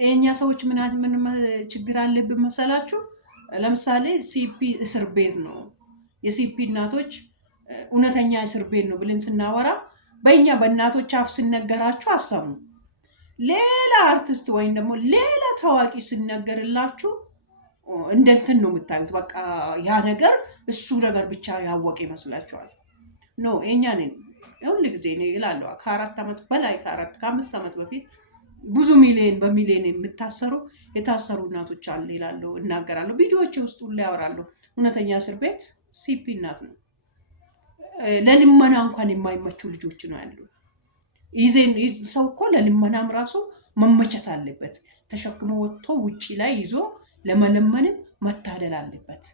የኛ ሰዎች ምን ችግር አለብን መሰላችሁ? ለምሳሌ ሲፒ እስር ቤት ነው የሲፒ እናቶች እውነተኛ እስር ቤት ነው ብለን ስናወራ በእኛ በእናቶች አፍ ሲነገራችሁ አሰሙ። ሌላ አርቲስት ወይም ደግሞ ሌላ ታዋቂ ሲነገርላችሁ እንደ እንትን ነው የምታዩት። በቃ ያ ነገር እሱ ነገር ብቻ ያወቀ ይመስላችኋል። ኖ የኛ ነን። ሁል ጊዜ ነው ይላሉ። ከ4 ዓመት በላይ ከ5 ዓመት በፊት ብዙ ሚሊዮን በሚሊዮን የታሰሩ እናቶች አለ ይላሉ፣ እናገራለሁ። ቪዲዮዎች ውስጥ ሁሉ ያወራሉ። እውነተኛ እስር ቤት ሲፒ እናት ነው። ለልመና እንኳን የማይመቹ ልጆች ነው ያሉ። ሰው እኮ ለልመናም ራሱ መመቸት አለበት። ተሸክሞ ወጥቶ ውጪ ላይ ይዞ ለመለመንም መታደል አለበት።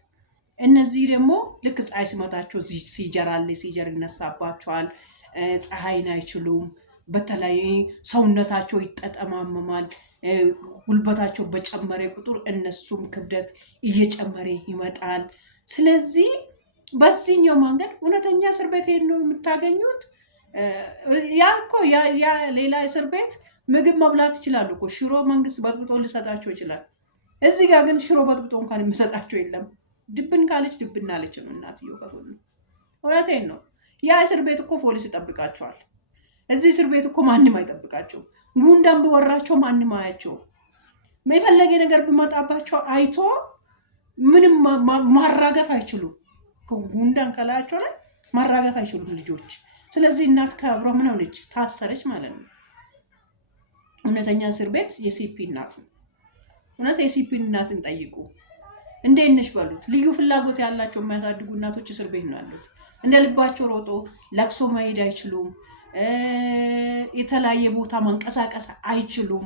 እነዚህ ደግሞ ልክ ፀሐይ ሲመታቸው ሲጀር ይነሳባቸዋል። ፀሐይን አይችሉም። በተለይ ሰውነታቸው ይጠጠማመማል። ጉልበታቸው በጨመረ ቁጥር እነሱም ክብደት እየጨመረ ይመጣል። ስለዚህ በዚህኛው መንገድ እውነተኛ እስር ቤት ነው የምታገኙት። ያ ሌላ እስር ቤት ምግብ መብላት ይችላሉ እኮ ሽሮ መንግስት በጥብጦ ሊሰጣቸው ይችላል። እዚህ ጋር ግን ሽሮ በጥብጦ እንኳን የሚሰጣቸው የለም። ድብን ካለች ድብን አለች ነው እናትየው ከጎኑ። እውነቴን ነው። ያ እስር ቤት እኮ ፖሊስ ይጠብቃቸዋል። እዚህ እስር ቤት እኮ ማንም አይጠብቃቸው። ጉንዳን ቢወራቸው ማንም አያቸው። የፈለገ ነገር ቢመጣባቸው አይቶ ምንም ማራገፍ አይችሉም። ጉንዳን ከላያቸው ላይ ማራገፍ አይችሉም ልጆች። ስለዚህ እናት ከብሮ ምን ሆነች? ታሰረች ማለት ነው። እውነተኛ እስር ቤት የሲፒ እናት ነው። እውነት የሲፒ እናትን ጠይቁ። እንዴት ነሽ በሉት። ልዩ ፍላጎት ያላቸው የሚያሳድጉ እናቶች እስር ቤት ነው ያሉት። እንደ ልባቸው ሮጦ ለቅሶ መሄድ አይችሉም። የተለያየ ቦታ መንቀሳቀስ አይችሉም።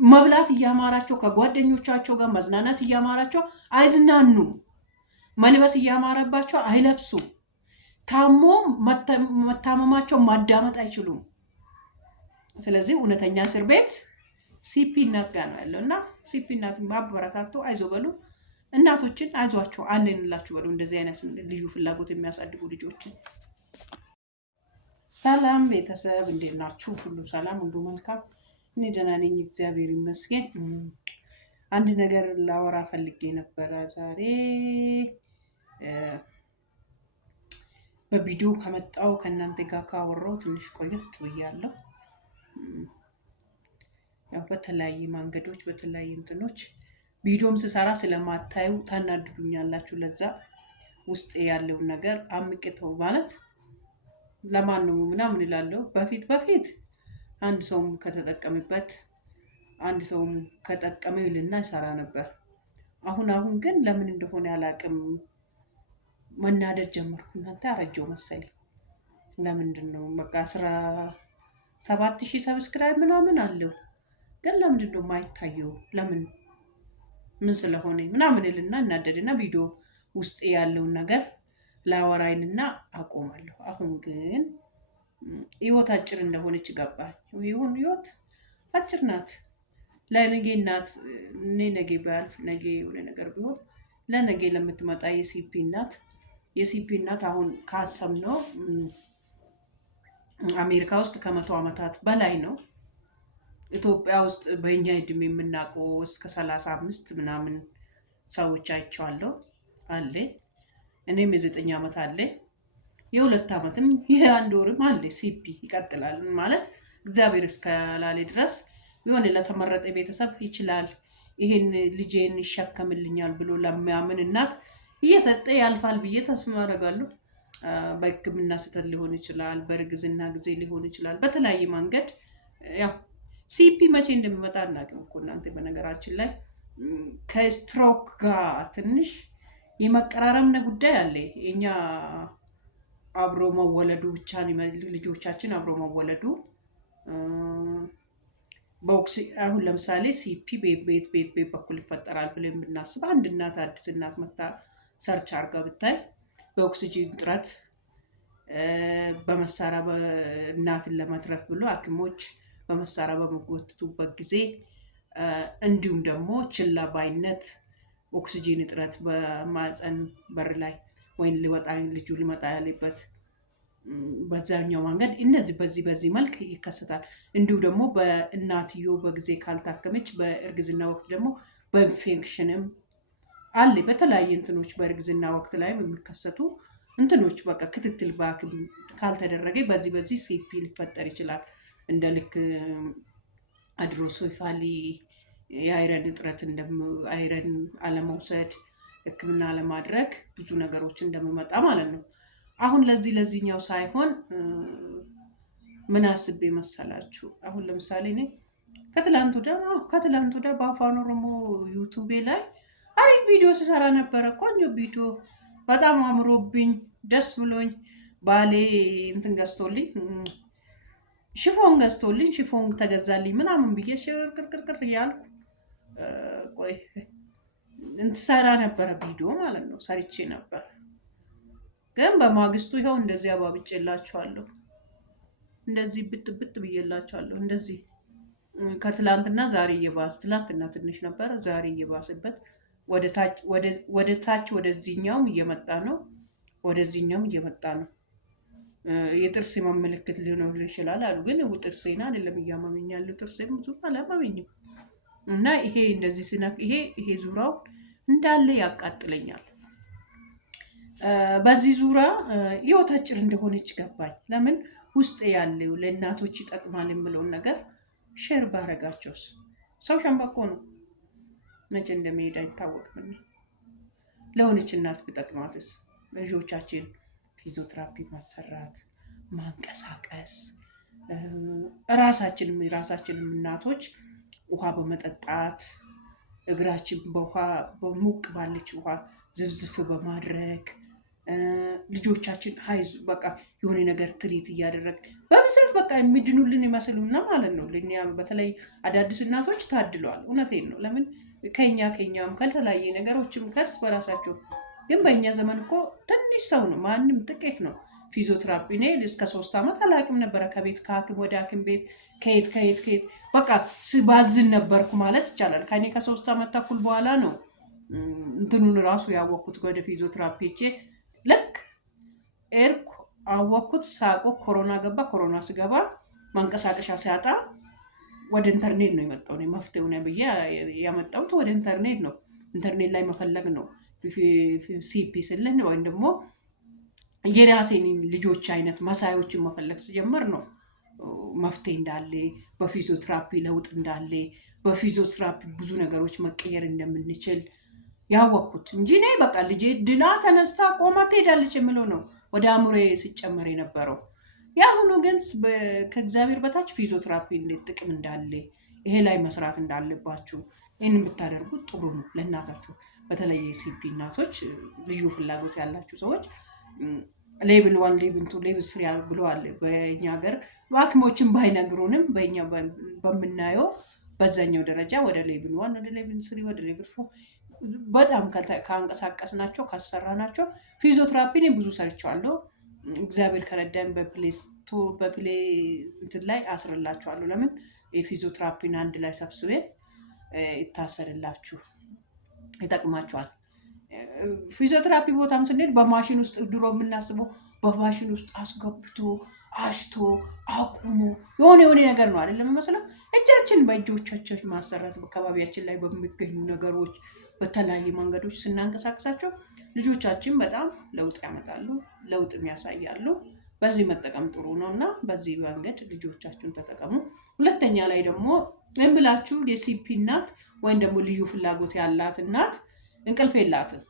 መብላት እያማራቸው ከጓደኞቻቸው ጋር መዝናናት እያማራቸው አይዝናኑም። መልበስ እያማረባቸው አይለብሱም። ታሞ መታመማቸው ማዳመጥ አይችሉም። ስለዚህ እውነተኛ እስር ቤት ሲፒ እናት ጋር ነው ያለው እና ሲፒ እናት ማበረታቱ አይዞ በሉ። እናቶችን አይዟቸው አለንላችሁ በሉ። እንደዚህ አይነት ልዩ ፍላጎት የሚያሳድጉ ልጆችን። ሰላም ቤተሰብ እንዴት ናችሁ? ሁሉ ሰላም፣ ሁሉ መልካም። እኔ ደህና ነኝ፣ እግዚአብሔር ይመስገን። አንድ ነገር ላወራ ፈልጌ ነበረ ዛሬ። በቪዲዮ ከመጣው ከእናንተ ጋር ካወራው ትንሽ ቆየት ብያለሁ። ያው በተለያየ መንገዶች በተለያየ እንትኖች ቪዲዮም ስሰራ ስለማታዩ ታናድዱኛላችሁ። ለዛ ውስጥ ያለውን ነገር አምቄተው ማለት ለማን ነው ምናምን እላለሁ። በፊት አንድ ሰውም ከተጠቀመበት አንድ ሰውም ከጠቀመው ይልና ይሰራ ነበር። አሁን ግን ለምን እንደሆነ ያላቅም መናደድ ጀመርኩ። እናንተ አረጀው መሰለኝ። ለምንድን ነው በቃ 17,000 ሰብስክራይብ ምናምን አለው፣ ግን ለምንድን ነው የማይታየው? ምን ስለሆነ ምናምን እልና እናደድና ቪዲዮ ውስጥ ያለውን ነገር ላወራይልና አቆማለሁ። አሁን ግን ህይወት አጭር እንደሆነች ገባኝ። ህይወት አጭር ናት። ለነገ እናት ነገ ባልፍ ነገ የሆነ ነገር ቢሆን ለነገ ለምትመጣ የሲፒ እናት አሁን ካሰብነው አሜሪካ ውስጥ ከ100 ዓመታት በላይ ነው። ኢትዮጵያ ውስጥ በእኛ እድሜ የምናውቀው እስከ 35 ምናምን ሰዎች አይቼዋለሁ አለ። እኔም የ9 ዓመት አለ፣ የ2 ዓመትም የ1 ወርም አለ። ሲፒ ይቀጥላል ማለት እግዚአብሔር እስከላለ ድረስ የሆነ ለተመረጠ ቤተሰብ ይችላል ይሄን ልጄን ይሸከምልኛል ብሎ ለሚያምን እናት እየሰጠ ያልፋል ብዬ ተስፋ አደርጋለሁ። በሕክምና ስህተት ሊሆን ይችላል፣ በእርግዝና ጊዜ ሊሆን ይችላል፣ በተለያየ መንገድ ያው ሲፒ መቼ እንደሚመጣ አናውቅም እኮ እናንተ። በነገራችን ላይ ከስትሮክ ጋር ትንሽ የመቀራረብ ጉዳይ አለ። የኛ አብሮ መወለዱ ብቻ ልጆቻችን አብሮ መወለዱ አሁን ለምሳሌ ሲፒ ቤት በኩል ይፈጠራል ብለን ብናስብ አንድ እናት አዲስ እናት መታ ሰርች አርጋ ብታይ በኦክሲጂን እጥረት በመሳሪያ እናትን ለመትረፍ ብሎ ሐኪሞች በመሳሪያ በመጎተቱበት ጊዜ እንዲሁም ደግሞ ችላ ባይነት ኦክሲጂን እጥረት በማፀን በር ላይ ወይም ልጁ ሊመጣ ያለበት በዛኛው መንገድ እነዚህ በዚህ መልክ ይከሰታል። እንዲሁ ደግሞ በእናትዮ በጊዜ ካልታከመች በእርግዝና ወቅት ደግሞ በኢንፌክሽንም አለ። በተለያየ እንትኖች በእርግዝና ወቅት ላይ የሚከሰቱ እንትኖች በቃ ክትትል በሐኪም ካልተደረገ በዚህ ሲፒ ሊፈጠር ይችላል። እንደ ልክ አድሮሶፋሊ የአይረን እጥረት አይረን አለመውሰድ ሕክምና አለማድረግ ብዙ ነገሮች እንደሚመጣ ማለት ነው። አሁን ለዚህኛው ሳይሆን ምን አስቤ መሰላችሁ? አሁን ለምሳሌ እኔ ከትላንት ወዲያ በአፋን ኦሮሞ ዩቱቤ ላይ አሪፍ ቪዲዮ ስሰራ ነበረ። ቆንጆ ቪዲዮ በጣም አምሮብኝ ደስ ብሎኝ ባሌ እንትን ገዝቶልኝ ሽፎን ተገዛልኝ ምናምን ብዬ ቅርቅር እያልኩ ቆይ እንትሰራ ነበረ ቪዲዮ ማለት ነው። ሰርቼ ነበር፣ ግን በማግስቱ ይኸው እንደዚህ አባብጬላችኋለሁ። እንደዚህ ብጥ ብዬላችኋለሁ። እንደዚህ ከትላንትና ዛሬ እየባሰ ትላንትና ትንሽ ነበረ፣ ዛሬ እየባሰበት ወደ ታች ወደዚህኛውም እየመጣ ነው፣ ወደዚህኛውም እየመጣ ነው። የጥርስ ምልክት ሊኖር ይችላል አሉ፣ ግን ጥርሴን አይደለም እያመመኝ ያለው፣ ጥርሴን ብዙ አላመመኝም። እና ይሄ እንደዚህ ስነክ ይሄ ዙራው እንዳለ ያቃጥለኛል። በዚህ ዙራ ህይወት አጭር እንደሆነች ገባኝ። ለምን ውስጥ ያለው ለእናቶች ይጠቅማል የምለውን ነገር ሼር ባረጋቸውስ? ሰው ሸምበቆ ነው፣ መቼ እንደሚሄድ አይታወቅም። ለሆነች እናት ቢጠቅማትስ? ልጆቻችን ፊዚዮቴራፒ ማሰራት፣ ማንቀሳቀስ፣ ራሳችንም እናቶች ውሃ በመጠጣት እግራችን በውሃ በሙቅ ባለች ውሃ ዝፍዝፍ በማድረግ ልጆቻችን ሀይዙ በቃ የሆነ ነገር ትሪት እያደረግ በብዛት በቃ የሚድኑልን ይመስሉና ማለት ነው። ለኛ በተለይ አዳዲስ እናቶች ታድለዋል። እውነቴን ነው። ለምን ከኛም ከተለያየ ነገሮችም ከርስ በራሳቸው ግን በእኛ ዘመን እኮ ትንሽ ሰው ነው፣ ማንም ጥቂት ነው ፊዚዮቴራፒ። እኔ እስከ 3 ዓመት አላውቅም ነበረ። ከቤት ከሐኪም ወደ ሐኪም ቤት ከየት በቃ ስባዝን ነበርኩ ማለት ይቻላል። ከኔ ከ3 ዓመት ተኩል በኋላ ነው እንትኑን ራሱ ያወቅኩት ወደ ፊዚዮቴራፒ ልክ ኤርኩ አወቅኩት። ሳቆ ኮሮና ገባ። ኮሮና ስገባ ማንቀሳቀሻ ሲያጣ ወደ ኢንተርኔት ነው የመጣው። እኔ መፍትሄው ነው ብዬ ያመጣሁት ወደ ኢንተርኔት ነው። ኢንተርኔት ላይ መፈለግ ነው ሲፒ ስልን ወይም ደግሞ የራሴን ልጆች አይነት መሳዮችን መፈለግ ስጀምር ነው መፍትሄ እንዳለ፣ በፊዚዮቴራፒ ለውጥ እንዳለ፣ በፊዚዮቴራፒ ብዙ ነገሮች መቀየር እንደምንችል ያወቅኩት እንጂ እኔ በቃ ልጄ ድና ተነስታ ቆማ ትሄዳለች የምለው ነው ወደ አእምሮዬ ሲጨመር የነበረው። የአሁኑ ግን ከእግዚአብሔር በታች ፊዚዮቴራፒ እንዴት ጥቅም እንዳለ ይሄ ላይ መስራት እንዳለባችሁ ይህን የምታደርጉት ጥሩ ነው ለእናታችሁ። በተለይ ሲፒ እናቶች ልዩ ፍላጎት ያላችሁ ሰዎች ሌብል 1 ሌብል 2 ሌብል 3 ብለዋል። በእኛ ሀገር በሐኪሞችን ባይነግሩንም በእኛ በምናየው በዛኛው ደረጃ ወደ ሌብል 1 ወደ ሌብል 3 ወደ ሌብል 4 በጣም ካንቀሳቀስናቸው ካሰራናቸው ፊዚዮቴራፒ እኔ ብዙ ሰርቻለሁ። እግዚአብሔር ከረዳኝ በፕሌይ እንትን ላይ አስርላችኋለሁ። ለምን የፊዚዮቴራፒን አንድ ላይ ሰብስቤ ይታሰርላችሁ ይጠቅማችኋል። ፊዚዮቴራፒ ቦታም ስንሄድ በማሽን ውስጥ ድሮ የምናስበው በማሽን ውስጥ አስገብቶ አሽቶ አቁሞ የሆነ ነገር ነው አይደለም መስለው። እጃችን በእጆቻችን ማሰራት በአካባቢያችን ላይ በሚገኙ ነገሮች በተለያየ መንገዶች ስናንቀሳቀሳቸው ልጆቻችን በጣም ለውጥ ያመጣሉ፣ ለውጥም ያሳያሉ። በዚህ መጠቀም ጥሩ ነው እና በዚህ መንገድ ልጆቻችሁን ተጠቀሙ። ሁለተኛ ላይ ደግሞ እምላችሁ የሲፒ እናት ወይም ደግሞ ልዩ ፍላጎት ያላት እናት እንቅልፍ የላትም።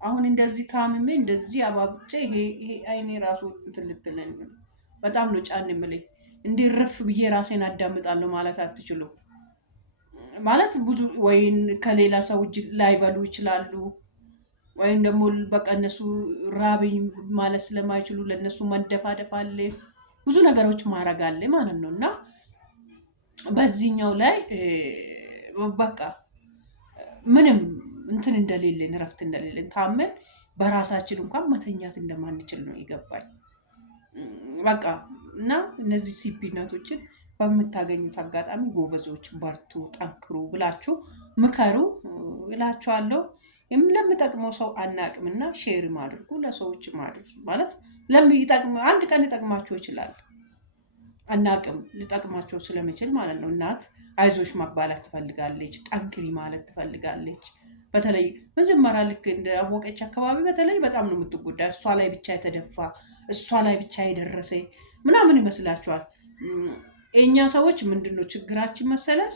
አሁን እንደዚህ ታምሜ እንደዚህ አባብጬ ይሄ አይኔ ራሱ ትልትለኝ በጣም ነው ጫን የምልኝ። እንዲህ ርፍ ብዬ ራሴን አዳምጣለሁ ማለት አትችሉ። ማለት ብዙ ወይን ከሌላ ሰው እጅ ላይበሉ ይችላሉ፣ ወይም ደግሞ በቃ እነሱ ራብኝ ማለት ስለማይችሉ ለነሱ መደፋደፍ አለ፣ ብዙ ነገሮች ማድረግ አለ ማለት ነው። እና በዚህኛው ላይ በቃ ምንም እንትን እንደሌለን እረፍት እንደሌለን ታመን በራሳችን እንኳን መተኛት እንደማንችል ነው የገባኝ። በቃ እና እነዚህ ሲፒ እናቶችን በምታገኙት አጋጣሚ ጎበዞች፣ በርቱ፣ ጠንክሩ ብላችሁ ምከሩ እላችኋለሁ። ለምጠቅመው ሰው አናቅምና ሼር ማድርጉ፣ ለሰዎች ማድርሱ ማለት ለሚጠቅም አንድ ቀን ሊጠቅማቸው ይችላል። አናቅም ሊጠቅማቸው ስለሚችል ማለት ነው። እናት አይዞሽ ማባላት ትፈልጋለች፣ ጠንክሪ ማለት ትፈልጋለች። በተለይ መጀመሪያ ልክ እንደ አወቀች አካባቢ በተለይ በጣም ነው የምትጎዳ። እሷ ላይ ብቻ የተደፋ እሷ ላይ ብቻ የደረሰ ምናምን ይመስላችኋል። የእኛ ሰዎች ምንድነው ችግራችን መሰላች?